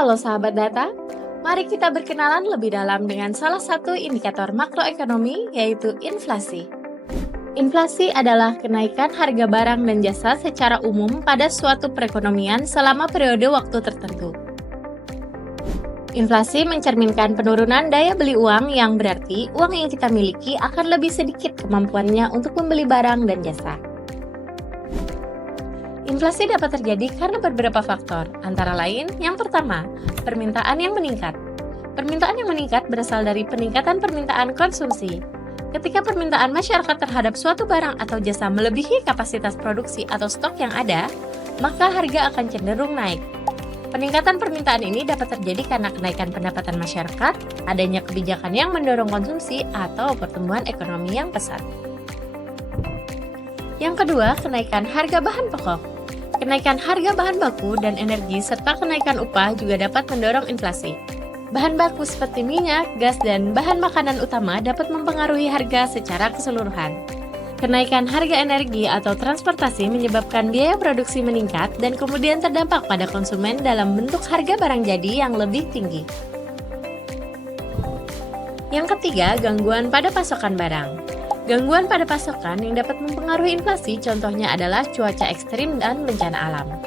Halo sahabat data, mari kita berkenalan lebih dalam dengan salah satu indikator makroekonomi yaitu inflasi. Inflasi adalah kenaikan harga barang dan jasa secara umum pada suatu perekonomian selama periode waktu tertentu. Inflasi mencerminkan penurunan daya beli uang yang berarti uang yang kita miliki akan lebih sedikit kemampuannya untuk membeli barang dan jasa. Inflasi dapat terjadi karena beberapa faktor, antara lain yang pertama, permintaan yang meningkat. Permintaan yang meningkat berasal dari peningkatan permintaan konsumsi. Ketika permintaan masyarakat terhadap suatu barang atau jasa melebihi kapasitas produksi atau stok yang ada, maka harga akan cenderung naik. Peningkatan permintaan ini dapat terjadi karena kenaikan pendapatan masyarakat, adanya kebijakan yang mendorong konsumsi, atau pertumbuhan ekonomi yang pesat. Yang kedua, kenaikan harga bahan pokok. Kenaikan harga bahan baku dan energi serta kenaikan upah juga dapat mendorong inflasi. Bahan baku seperti minyak, gas, dan bahan makanan utama dapat mempengaruhi harga secara keseluruhan. Kenaikan harga energi atau transportasi menyebabkan biaya produksi meningkat dan kemudian terdampak pada konsumen dalam bentuk harga barang jadi yang lebih tinggi. Yang ketiga, gangguan pada pasokan barang. Gangguan pada pasokan yang dapat mempengaruhi inflasi contohnya adalah cuaca ekstrim dan bencana alam.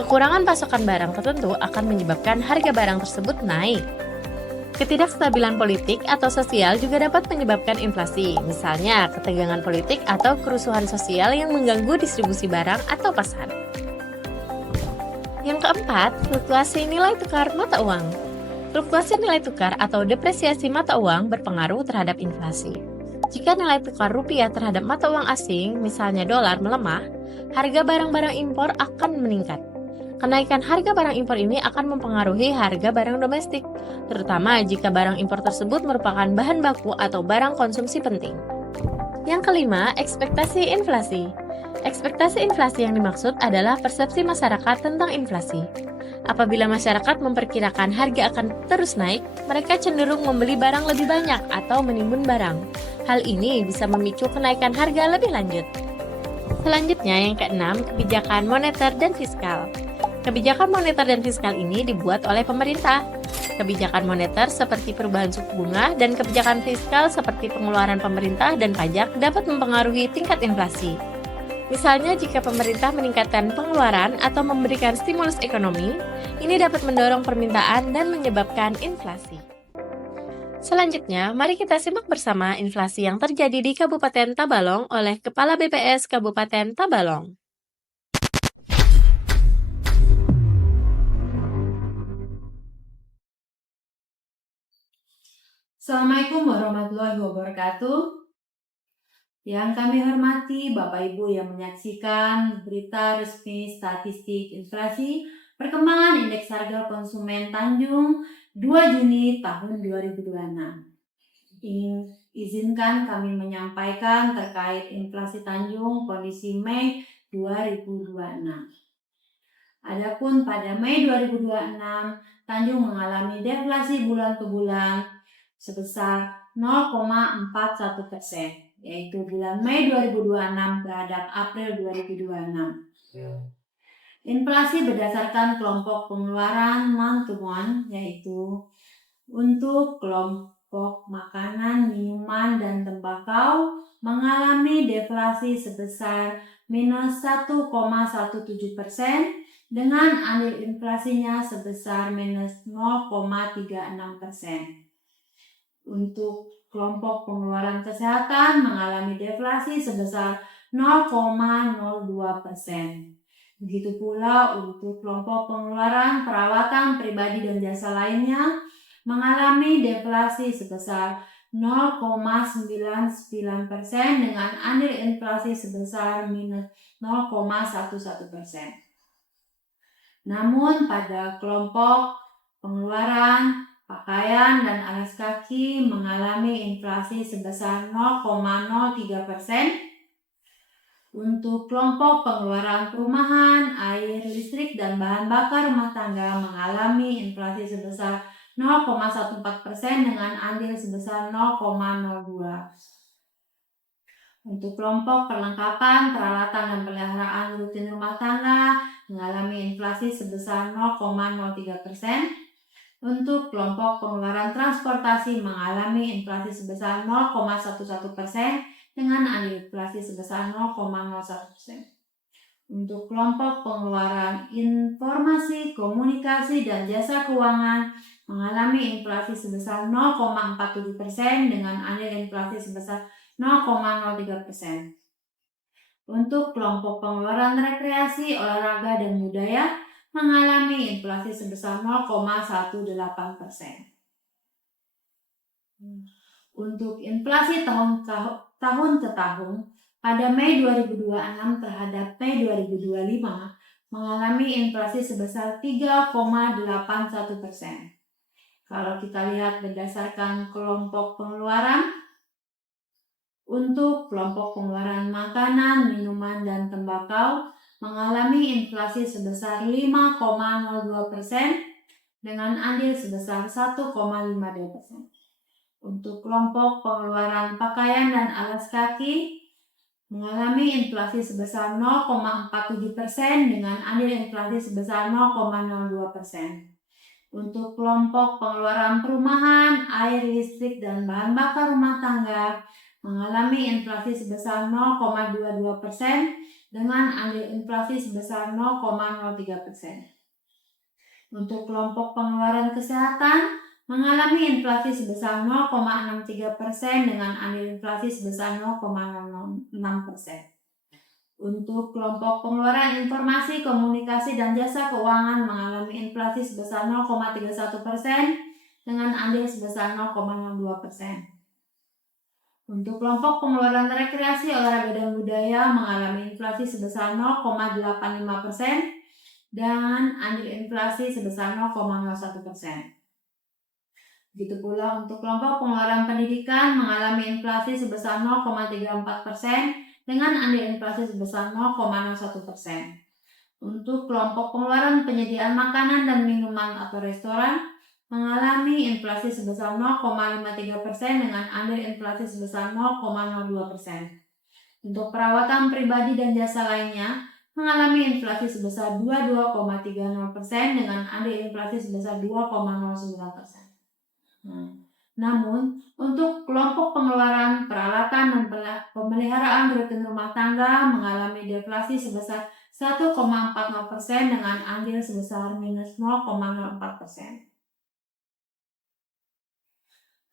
Kekurangan pasokan barang tertentu akan menyebabkan harga barang tersebut naik. Ketidakstabilan politik atau sosial juga dapat menyebabkan inflasi, misalnya ketegangan politik atau kerusuhan sosial yang mengganggu distribusi barang atau pasar. Yang keempat, fluktuasi nilai tukar mata uang. Fluktuasi nilai tukar atau depresiasi mata uang berpengaruh terhadap inflasi. Jika nilai tukar rupiah terhadap mata uang asing, misalnya dolar, melemah, harga barang-barang impor akan meningkat. Kenaikan harga barang impor ini akan mempengaruhi harga barang domestik, terutama jika barang impor tersebut merupakan bahan baku atau barang konsumsi penting. Yang kelima, ekspektasi inflasi. Ekspektasi inflasi yang dimaksud adalah persepsi masyarakat tentang inflasi. Apabila masyarakat memperkirakan harga akan terus naik, mereka cenderung membeli barang lebih banyak atau menimbun barang. Hal ini bisa memicu kenaikan harga lebih lanjut. Selanjutnya yang keenam, kebijakan moneter dan fiskal. Kebijakan moneter dan fiskal ini dibuat oleh pemerintah. Kebijakan moneter seperti perubahan suku bunga dan kebijakan fiskal seperti pengeluaran pemerintah dan pajak dapat mempengaruhi tingkat inflasi. Misalnya jika pemerintah meningkatkan pengeluaran atau memberikan stimulus ekonomi, ini dapat mendorong permintaan dan menyebabkan inflasi. Selanjutnya, mari kita simak bersama inflasi yang terjadi di Kabupaten Tabalong oleh Kepala BPS Kabupaten Tabalong. Assalamualaikum warahmatullahi wabarakatuh. Yang kami hormati Bapak Ibu yang menyaksikan berita resmi statistik inflasi perkembangan indeks harga konsumen Tanjung 2 Juni tahun 2026. Izinkan kami menyampaikan terkait inflasi Tanjung kondisi Mei 2026. Adapun pada Mei 2026, Tanjung mengalami deflasi bulan ke bulan sebesar 0,41%, yaitu bulan Mei 2026 terhadap April 2026. Inflasi berdasarkan kelompok pengeluaran month to month, yaitu untuk kelompok makanan, minuman, dan tembakau mengalami deflasi sebesar minus 1,17% dengan andil inflasinya sebesar minus 0,36%. Untuk kelompok pengeluaran kesehatan mengalami deflasi sebesar 0,02%. Begitu pula untuk kelompok pengeluaran perawatan pribadi dan jasa lainnya mengalami deflasi sebesar 0,99% dengan andil inflasi sebesar minus 0,11%. Namun pada kelompok pengeluaran pakaian dan alas kaki mengalami inflasi sebesar 0,03%. Untuk kelompok pengeluaran perumahan, air, listrik, dan bahan bakar rumah tangga mengalami inflasi sebesar 0,14% dengan andil sebesar 0,02%. Untuk kelompok perlengkapan, peralatan, dan peliharaan rutin rumah tangga mengalami inflasi sebesar 0,03%. Untuk kelompok pengeluaran transportasi mengalami inflasi sebesar 0,11% dengan andil inflasi sebesar 0,01%. Untuk kelompok pengeluaran informasi, komunikasi, dan jasa keuangan mengalami inflasi sebesar 0,47% dengan andil inflasi sebesar 0,03%. Untuk kelompok pengeluaran rekreasi, olahraga, dan budaya mengalami inflasi sebesar 0,18%. Untuk inflasi tahun ke tahun, pada Mei 2026 terhadap Mei 2025 mengalami inflasi sebesar 3,81%. Kalau kita lihat berdasarkan kelompok pengeluaran, untuk kelompok pengeluaran makanan, minuman, dan tembakau mengalami inflasi sebesar 5,02% dengan andil sebesar 1,52%. Untuk kelompok pengeluaran pakaian dan alas kaki mengalami inflasi sebesar 0,47% dengan andil inflasi sebesar 0,02%. Untuk kelompok pengeluaran perumahan, air, listrik, dan bahan bakar rumah tangga mengalami inflasi sebesar 0,22% dengan andil inflasi sebesar 0,03%. Untuk kelompok pengeluaran kesehatan mengalami inflasi sebesar 0,63% dengan andil inflasi sebesar 0,06%. Untuk kelompok pengeluaran informasi, komunikasi, dan jasa keuangan mengalami inflasi sebesar 0,31% dengan andil sebesar 0,02%. Untuk kelompok pengeluaran rekreasi, olahraga, dan budaya mengalami inflasi sebesar 0,85% dan andil inflasi sebesar 0,01%. Begitu pula untuk kelompok pengeluaran pendidikan mengalami inflasi sebesar 0,34% dengan andil inflasi sebesar 0,01%. Untuk kelompok pengeluaran penyediaan makanan dan minuman atau restoran mengalami inflasi sebesar 0,53% dengan andil inflasi sebesar 0,02%. Untuk perawatan pribadi dan jasa lainnya mengalami inflasi sebesar 22,30% dengan andil inflasi sebesar 2,09%. Namun, untuk kelompok pengeluaran peralatan dan pemeliharaan rutin rumah tangga mengalami deflasi sebesar 1,40% dengan andil sebesar minus 0,04%.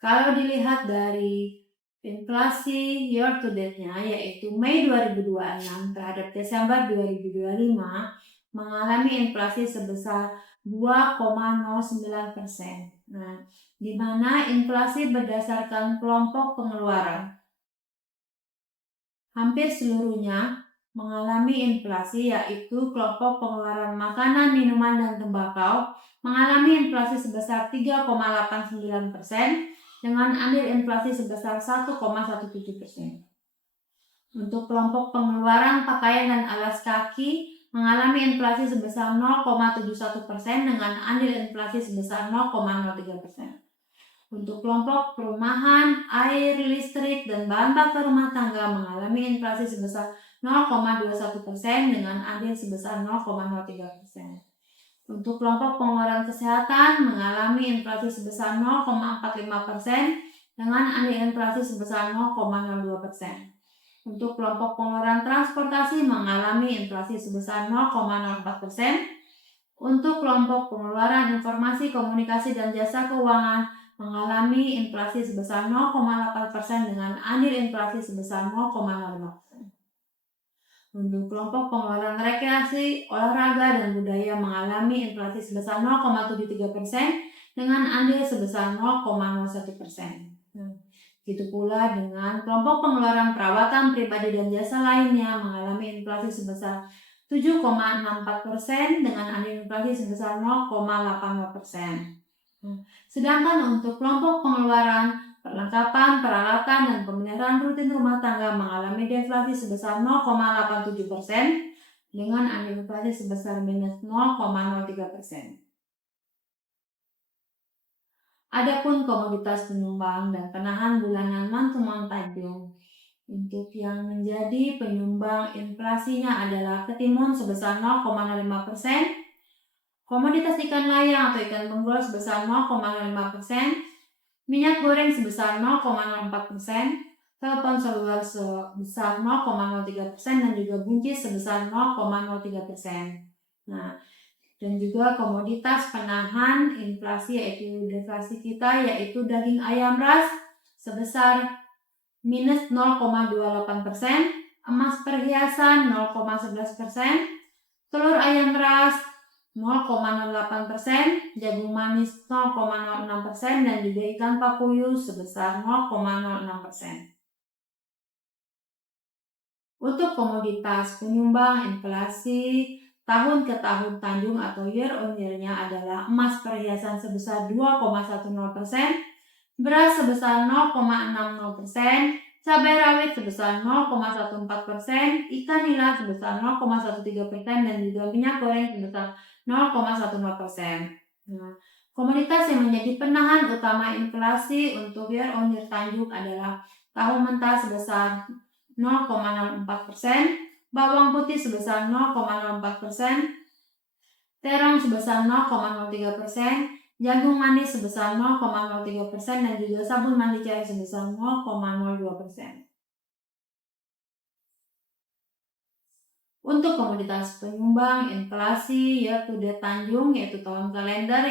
Kalau dilihat dari inflasi year to date-nya, yaitu Mei 2026 terhadap Desember 2025 mengalami inflasi sebesar 2,09%. Nah, di mana inflasi berdasarkan kelompok pengeluaran hampir seluruhnya mengalami inflasi, yaitu kelompok pengeluaran makanan, minuman, dan tembakau mengalami inflasi sebesar 3,89% dengan andil inflasi sebesar 1,17%. Untuk kelompok pengeluaran pakaian dan alas kaki mengalami inflasi sebesar 0,71% dengan andil inflasi sebesar 0,03%. Untuk kelompok perumahan, air, listrik, dan bahan bakar rumah tangga mengalami inflasi sebesar 0,21% dengan andil sebesar 0,03%. Untuk kelompok pengeluaran kesehatan mengalami inflasi sebesar 0,45% dengan andil inflasi sebesar 0,02%. Untuk kelompok pengeluaran transportasi mengalami inflasi sebesar 0,04%. Untuk kelompok pengeluaran informasi, komunikasi, dan jasa keuangan mengalami inflasi sebesar 0,8% dengan andil inflasi sebesar 0,05%. Untuk kelompok pengeluaran rekreasi, olahraga, dan budaya mengalami inflasi sebesar 0,73% dengan andil sebesar 0,01%. Begitu pula dengan kelompok pengeluaran perawatan pribadi dan jasa lainnya mengalami inflasi sebesar 7,64% dengan andil inflasi sebesar 0,82%. Sedangkan untuk kelompok pengeluaran perlengkapan, peralatan, dan pemeliharaan rutin rumah tangga mengalami deflasi sebesar 0,87% dengan andil inflasi sebesar minus 0,03%. Adapun komoditas penyumbang dan penahan bulanan month-to-month tajam, untuk yang menjadi penyumbang inflasinya adalah ketimun sebesar 0,05%, komoditas ikan layang atau ikan bonggol sebesar 0,5%, minyak goreng sebesar 0,04%, telepon seluler sebesar 0,03% dan juga buncis sebesar 0,03%. Nah, dan juga komoditas penahan inflasi yaitu deflasi kita yaitu daging ayam ras sebesar minus 0,28%, emas perhiasan 0,11%, telur ayam ras 0,08%, jagung manis 0,06% dan juga ikan pakuyu sebesar 0,06%. Untuk komoditas penyumbang inflasi tahun ke tahun Tanjung atau year on year-nya adalah emas perhiasan sebesar 2,10%, beras sebesar 0,60%, cabai rawit sebesar 0,14%, ikan nila sebesar 0,13% dan juga minyak goreng sebesar 0,10%. Nah, komoditas yang menjadi penahan utama inflasi untuk year on year Tanjung adalah tahu mentah sebesar 0,04%, bawang putih sebesar 0,04%, terong sebesar 0,03%, jagung manis sebesar 0,03% dan juga sabun mandi cair sebesar 0,02%. Untuk komoditas penyumbang inflasi year to date Tanjung yaitu tahun kalender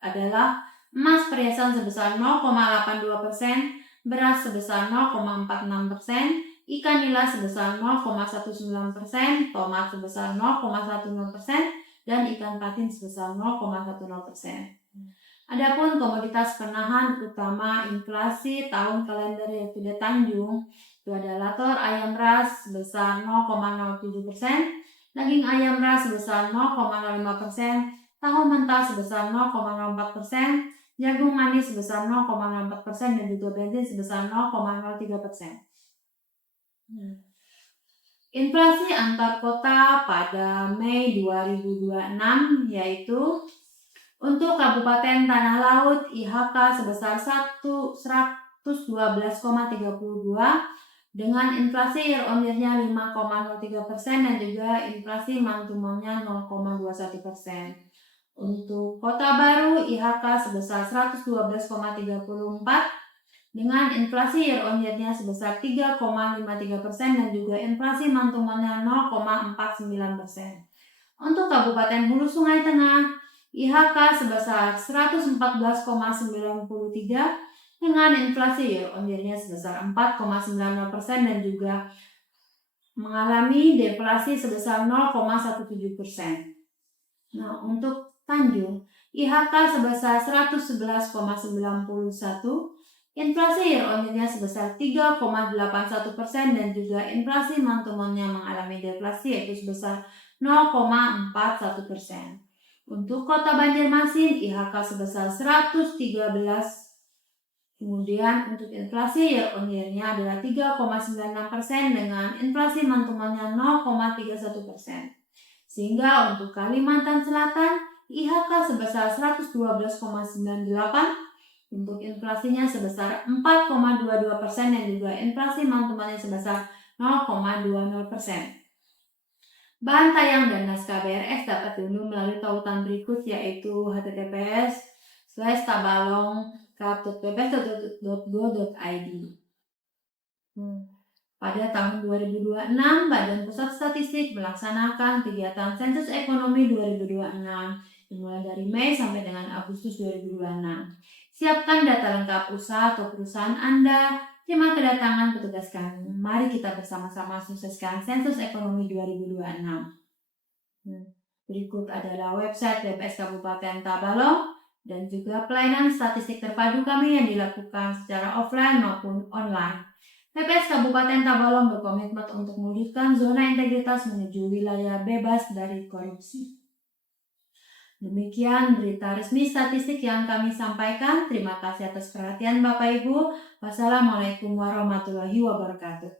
adalah emas perhiasan sebesar 0,82%, beras sebesar 0,46%, ikan nila sebesar 0,19%, tomat sebesar 0,10%, dan ikan patin sebesar 0,10%. Adapun komoditas penahan utama inflasi tahun kalender yaitu di Tanjung itu adalah telur ayam ras sebesar 0,07%, daging ayam ras sebesar 0,05%, tahu mentah sebesar 0,04%, jagung manis sebesar 0,04% dan juga bensin sebesar 0,03%. Inflasi antar kota pada Mei 2026 yaitu untuk Kabupaten Tanah Laut IHK sebesar 112,32 dengan inflasi year on year-nya 5,03% dan juga inflasi month to month-nya 0,21%. Untuk Kota Baru IHK sebesar 112,34 dengan inflasi year on year-nya sebesar 3,53% dan juga inflasi month to month-nya 0,49%. Untuk Kabupaten Hulu Sungai Tengah IHK sebesar 114,93 dengan inflasi year on year-nya sebesar 4,90% dan juga mengalami deflasi sebesar 0,17%. Nah, untuk Tanjung IHK sebesar 111,91, inflasi year on year-nya sebesar 3,81% dan juga inflasi month to month-nya mengalami deflasi yaitu sebesar 0,41%. Untuk Kota Banjarmasin IHK sebesar 113. Kemudian untuk inflasi year on year-nya adalah 3,96% dengan inflasi month to month-nya 0,31%. Sehingga untuk Kalimantan Selatan IHK sebesar 112,98, untuk inflasinya sebesar 4,22% dan juga inflasi month to month-nya sebesar 0,20%. Bahan tayang dan naskah BRS dapat diunduh melalui tautan berikut yaitu https://tabalongkap.ppes.go.id. Pada tahun 2026, Badan Pusat Statistik melaksanakan kegiatan sensus ekonomi 2026 dimulai dari Mei sampai dengan Agustus 2026. Siapkan data lengkap usaha atau perusahaan Anda. Terima kedatangan petugas kami. Mari kita bersama-sama sukseskan sensus ekonomi 2026. Berikut adalah website BPS Kabupaten Tabalong dan juga pelayanan statistik terpadu kami yang dilakukan secara offline maupun online. BPS Kabupaten Tabalong berkomitmen untuk mewujudkan zona integritas menuju wilayah bebas dari korupsi. Demikian berita resmi statistik yang kami sampaikan. Terima kasih atas perhatian Bapak Ibu. Wassalamualaikum warahmatullahi wabarakatuh.